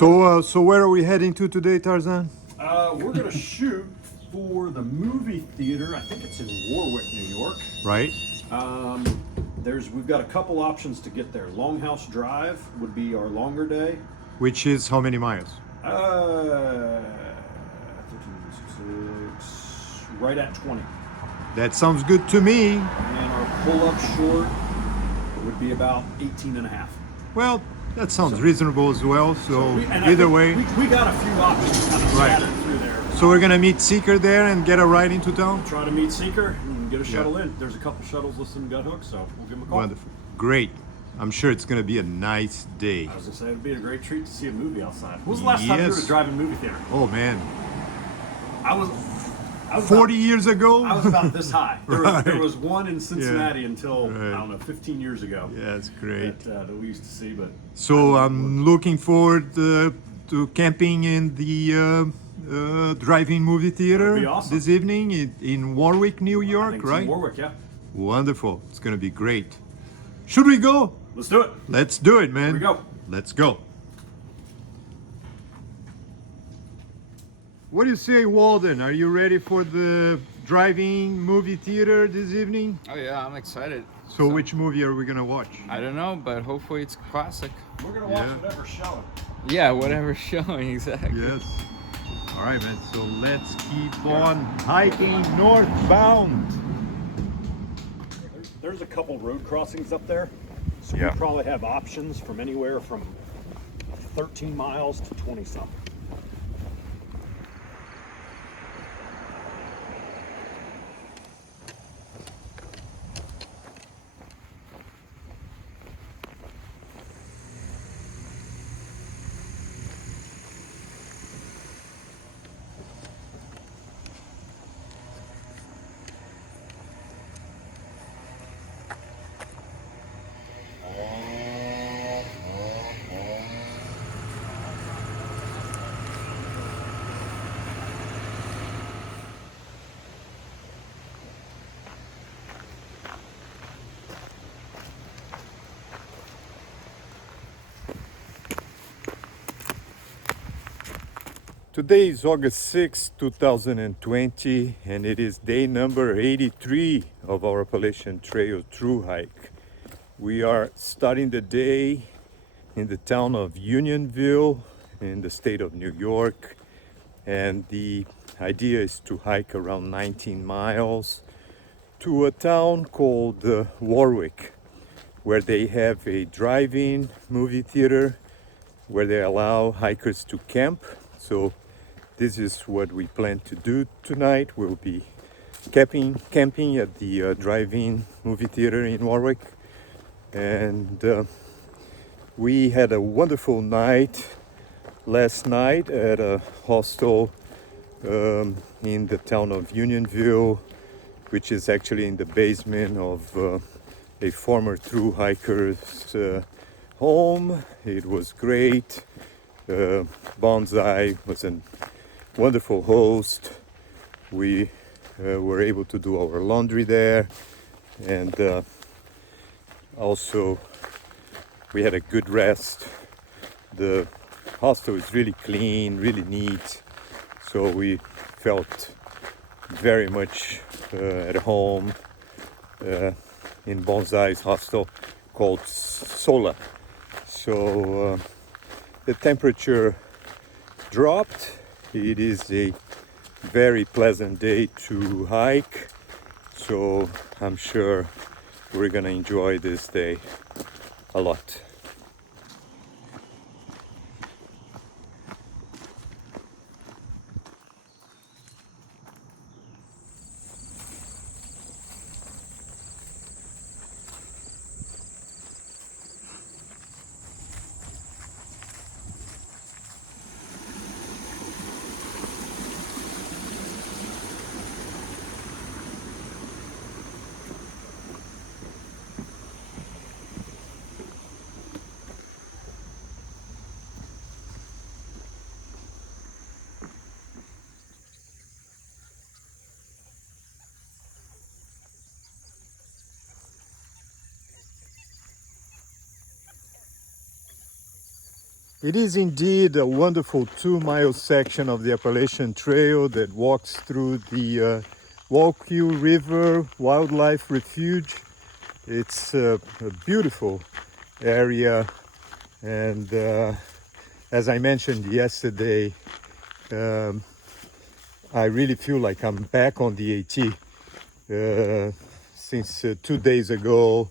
So where are we heading to today, Tarzan? We're gonna shoot for the movie theater. I think it's in Warwick, New York. Right. We've got a couple options to get there. Longhouse Drive would be our longer day. Which is how many miles? 13, 6, right at 20. That sounds good to me. And our pull-up short would be about 18 and a half. Well, that sounds reasonable as well. So I either think way, we got a few options kind of Right. scattered through there. so we're gonna meet Seeker there and get a ride into town. Try to meet Seeker and get a shuttle in. There's a couple shuttles listed in Gut Hook, so we'll give them a call. Wonderful, great. I'm sure it's gonna be a nice day. I was gonna say it'd be a great treat to see a movie outside. When was the last time you were at a drive-in movie theater? Oh man, I was 40 years ago. I was about this high. There Right. was one in Cincinnati until Right. I don't know 15 years ago. Yeah, it's great. That we used to see, but So I'm looking forward to camping in the drive-in movie theater That'd be awesome. this evening in Warwick, New I York, think it's right? in Warwick, yeah. Wonderful. It's gonna be great. Should we go? Let's do it. Let's do it, man. Here we go. Let's go. What do you say, Walden? Are you ready for the drive-in movie theater this evening? Oh yeah, I'm excited. So which movie are we gonna watch? I don't know, but hopefully it's classic. We're gonna watch Yeah. whatever's showing. Yeah, whatever's showing, exactly. Yes. All right, man. So let's keep on hiking northbound. There's a couple road crossings up there, so Yeah. we probably have options from anywhere from 13 miles to 20 something. Today is August 6, 2020, and it is day number 83 of our Appalachian Trail Thru-Hike. We are starting the day in the town of Unionville in the state of New York, and the idea is to hike around 19 miles to a town called Warwick, where they have a drive-in movie theater where they allow hikers to camp. So this is what we plan to do tonight. We'll be camping at the drive-in movie theater in Warwick. And we had a wonderful night last night at a hostel in the town of Unionville, which is actually in the basement of a former Thru-Hiker's home. It was great. Bonsai was a wonderful host. We were able to do our laundry there, and also we had a good rest. The hostel is really clean, really neat, so we felt very much at home in Bonsai's hostel called Sola. So the temperature dropped. It is a very pleasant day to hike, so I'm sure we're gonna enjoy this day a lot. It is indeed a wonderful 2-mile section of the Appalachian Trail that walks through the Walkill River Wildlife Refuge. It's a beautiful area, and as I mentioned yesterday, I really feel like I'm back on the AT. Since 2 days ago,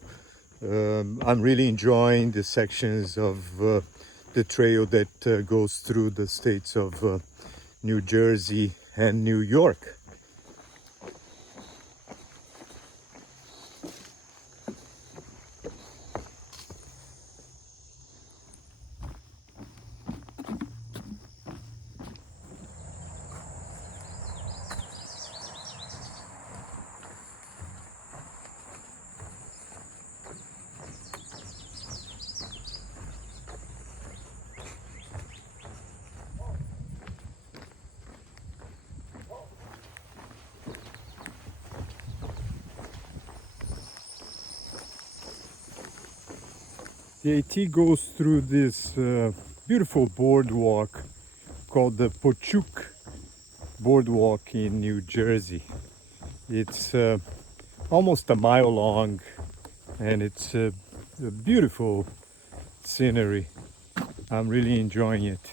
I'm really enjoying the sections of the trail that goes through the states of New Jersey and New York. The AT goes through this beautiful boardwalk called the Pochuk Boardwalk in New Jersey. It's almost a mile long, and it's a beautiful scenery. I'm really enjoying it.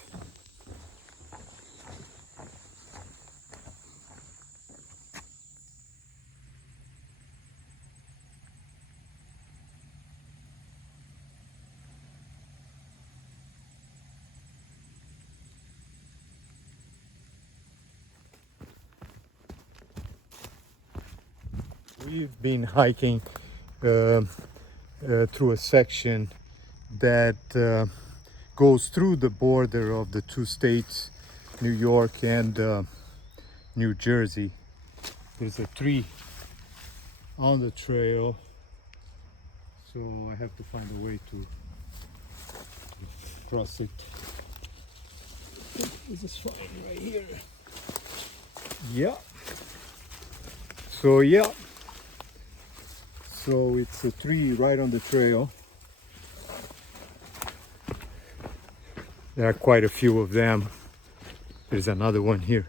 We've been hiking through a section that goes through the border of the two states, New York and New Jersey. There's a tree on the trail, so I have to find a way to cross it. There's a sign right here. Yeah. So yeah. So it's a tree right on the trail. There are quite a few of them. There's another one here.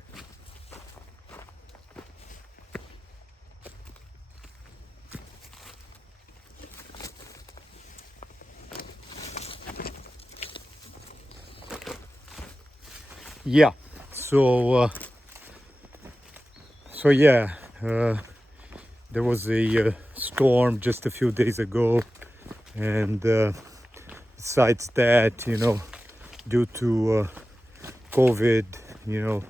Yeah, so yeah, there was a storm just a few days ago, and besides that, you know, due to COVID, you know,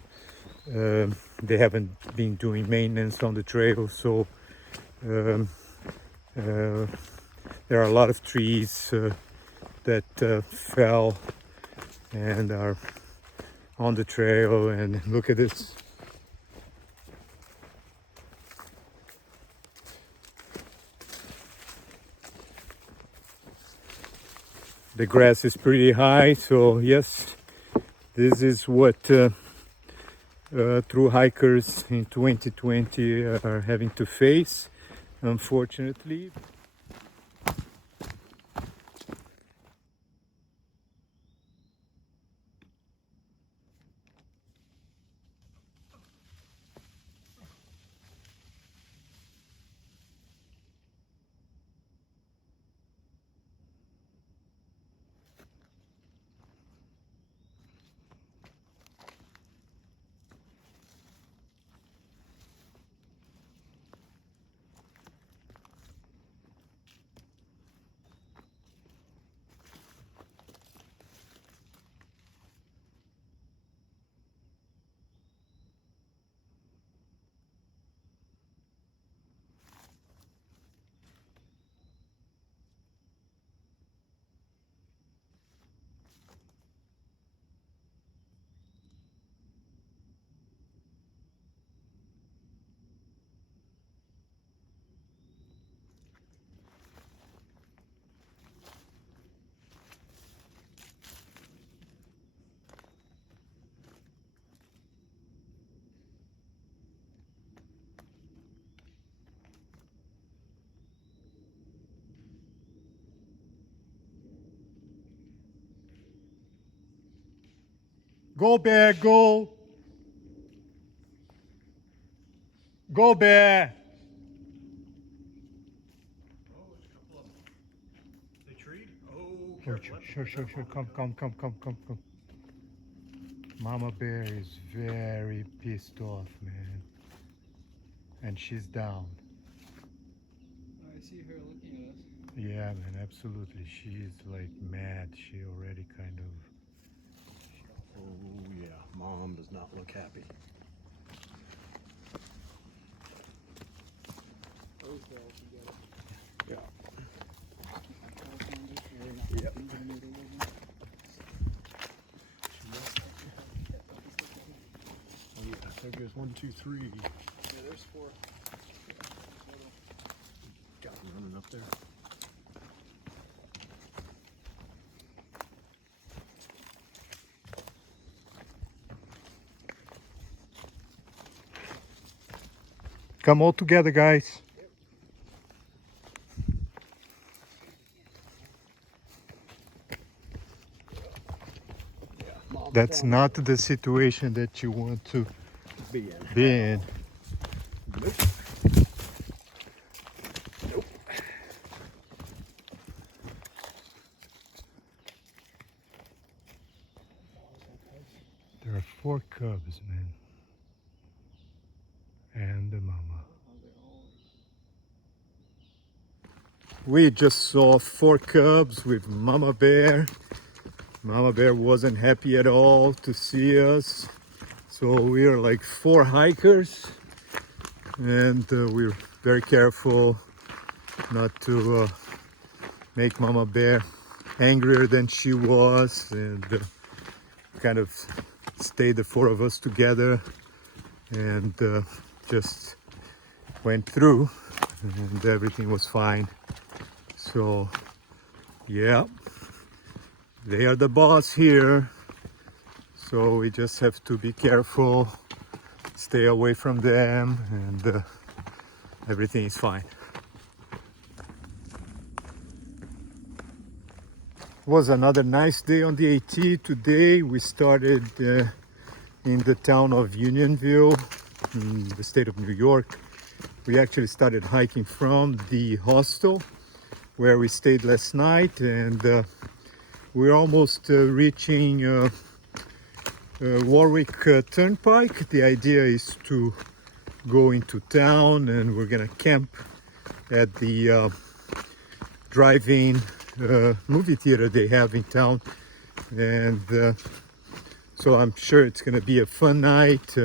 they haven't been doing maintenance on the trail, so there are a lot of trees that fell and are on the trail. And look at this. The grass is pretty high, so yes, this is what through hikers in 2020 are having to face, unfortunately. Go, bear, go. Go, bear. They treed? Oh, Sure, careful. sure. Come. Mama bear is very pissed off, man. And she's down. I see her looking at us. Yeah, man, absolutely. She's like mad. She already kind of. Oh, yeah. Mom does not look happy. Yeah. Yep. Oh, yeah. There goes 1, 2, 3. Yeah, there's 4. Got him running up there. Come all together, guys. Yeah. Mom's That's down not the situation that you want to there. Be in. be in. Nope. Nope. There are 4 cubs, man. And the mama. We just saw 4 cubs with mama bear. Mama bear wasn't happy at all to see us. So we are like 4 hikers. And we're very careful not to make mama bear angrier than she was. And kind of stayed the 4 of us together. And just went through. And everything was fine. So, yeah, they are the boss here. So we just have to be careful, stay away from them, and everything is fine. It was another nice day on the AT. Today we started in the town of Unionville, in the state of New York. We actually started hiking from the hostel where we stayed last night, and we're almost reaching Warwick Turnpike. The idea is to go into town, and we're gonna camp at the drive-in movie theater they have in town, and so I'm sure it's gonna be a fun night.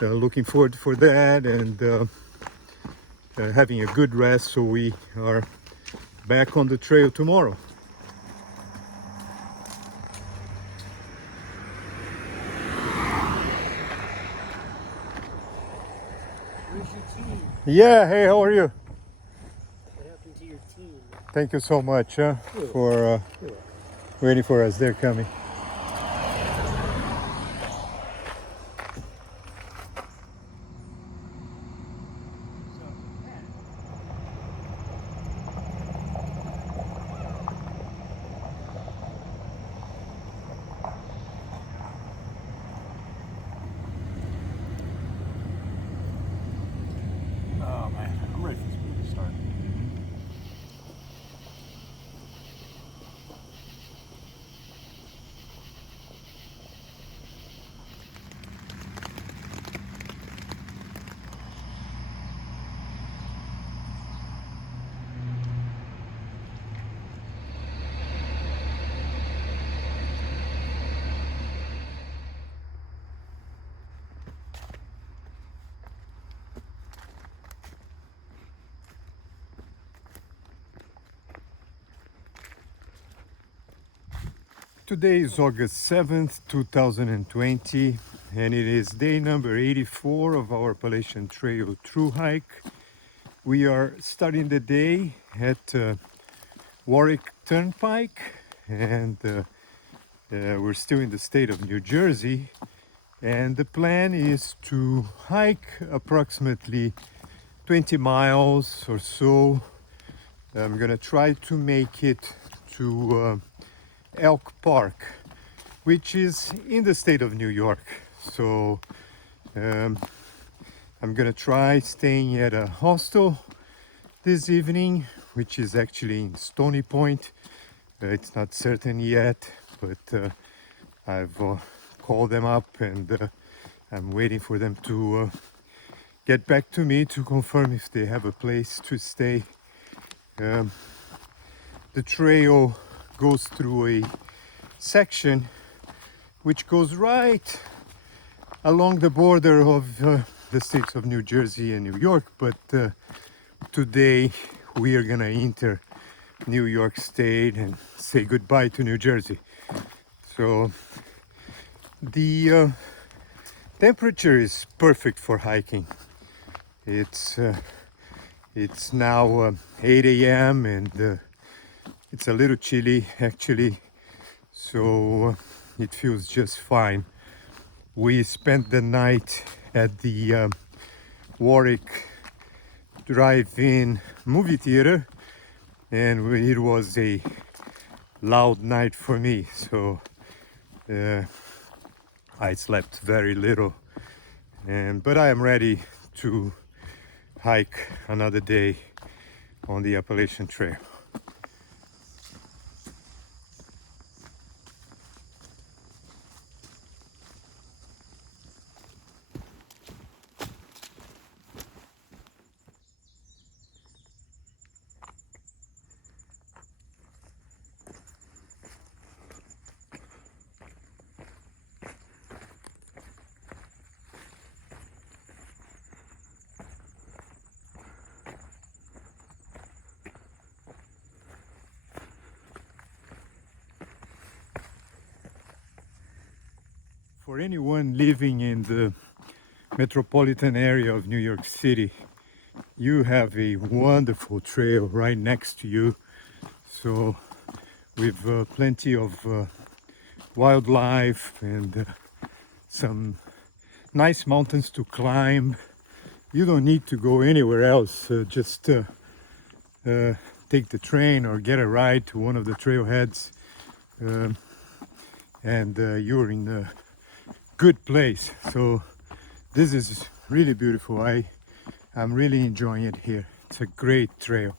Looking forward for that, and having a good rest, so we are back on the trail tomorrow. Where's your team? Yeah, hey, how are you? What happened to your team? Thank you so much for waiting for us. They're coming. Oh, man. I'm ready for this movie to start. Today is August 7th, 2020, and it is day number 84 of our Appalachian Trail Thru-Hike. We are starting the day at Warwick Turnpike, and we're still in the state of New Jersey. And the plan is to hike approximately 20 miles or so. I'm gonna try to make it to Elk Park. which is in the state of New York. So I'm gonna try staying at a hostel this evening, which is actually in Stony Point. It's not certain yet, but I've called them up and I'm waiting for them to get back to me to confirm if they have a place to stay. The trail goes through a section which goes right along the border of the states of New Jersey and New York, but today we are gonna enter New York State and say goodbye to New Jersey. So the temperature is perfect for hiking. It's now 8 a.m. and it's a little chilly actually, so it feels just fine. We spent the night at the Warwick Drive-In movie theater, and it was a loud night for me, so I slept very little, but I am ready to hike another day on the Appalachian Trail. For anyone living in the metropolitan area of New York City, you have a wonderful trail right next to you. So with plenty of wildlife and some nice mountains to climb. You don't need to go anywhere else. Just take the train or get a ride to one of the trailheads, and you're in a good place. So this is really beautiful. I'm really enjoying it here. It's a great trail.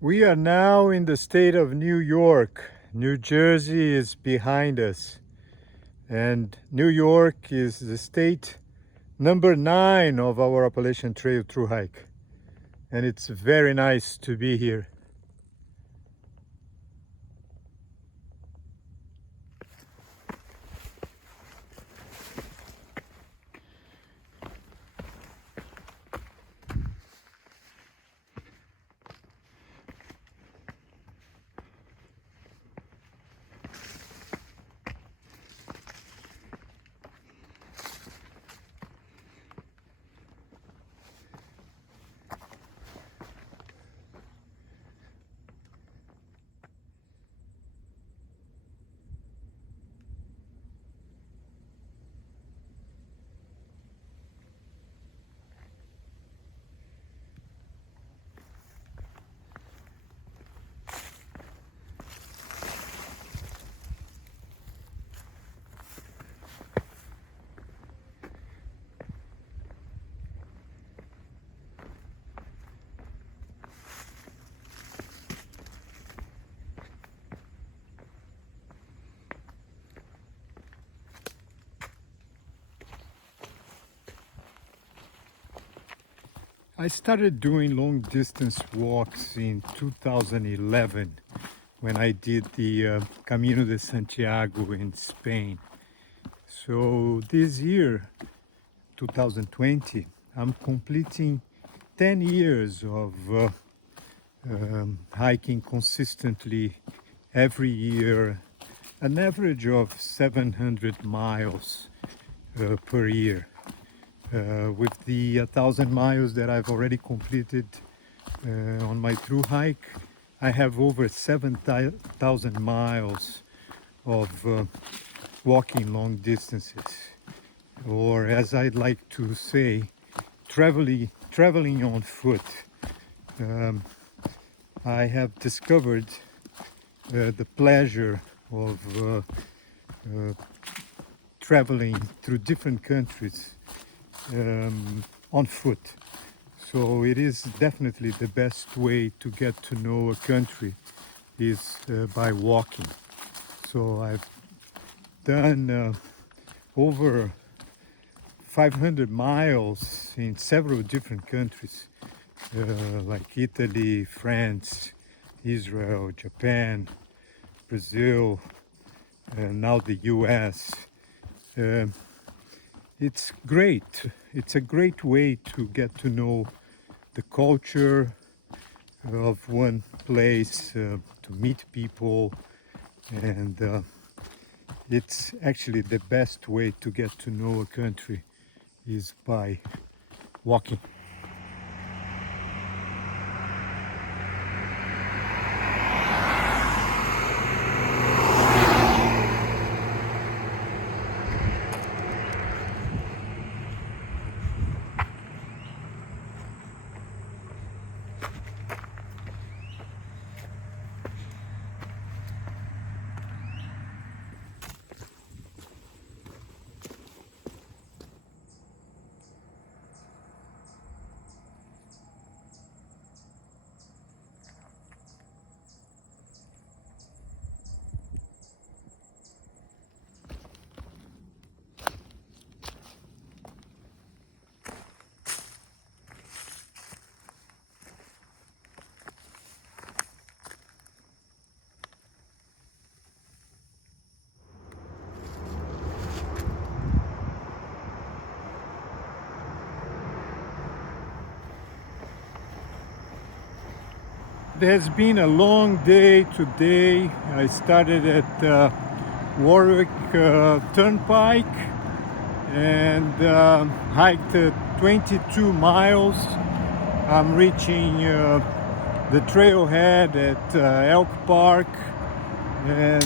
We are now in the state of New York. New Jersey is behind us. And New York is the state number 9 of our Appalachian Trail Thru-Hike. And it's very nice to be here. I started doing long distance walks in 2011 when I did the Camino de Santiago in Spain. So this year, 2020, I'm completing 10 years of hiking consistently every year, an average of 700 miles per year. With the 1,000 miles that I've already completed on my Thru-Hike, I have over 7,000 miles of walking long distances, or as I'd like to say, traveling on foot. I have discovered the pleasure of traveling through different countries on foot. So it is definitely the best way to get to know a country is by walking. So I've done over 500 miles in several different countries, like Italy, France, Israel, Japan, Brazil, now the US. It's great. It's a great way to get to know the culture of one place, to meet people, and it's actually the best way to get to know a country is by walking. It has been a long day today. I started at Warwick Turnpike and hiked 22 miles. I'm reaching the trailhead at Elk Park, and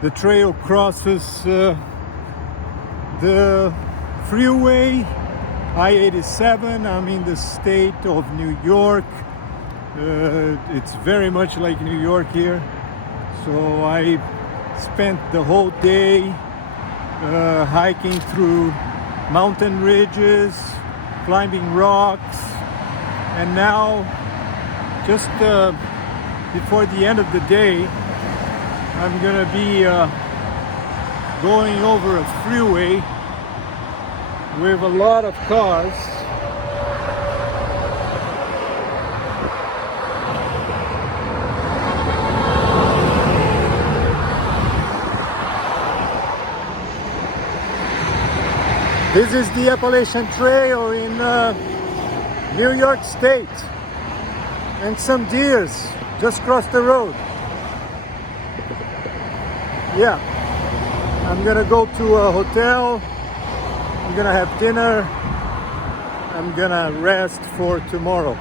the trail crosses the freeway I-87. I'm in the state of New York. It's very much like New York here. So I spent the whole day hiking through mountain ridges, climbing rocks, and now just before the end of the day, I'm gonna be going over a freeway with a lot of cars. This is the Appalachian Trail in New York State, and some deers just crossed the road. Yeah, I'm gonna go to a hotel. I'm gonna have dinner. I'm gonna rest for tomorrow.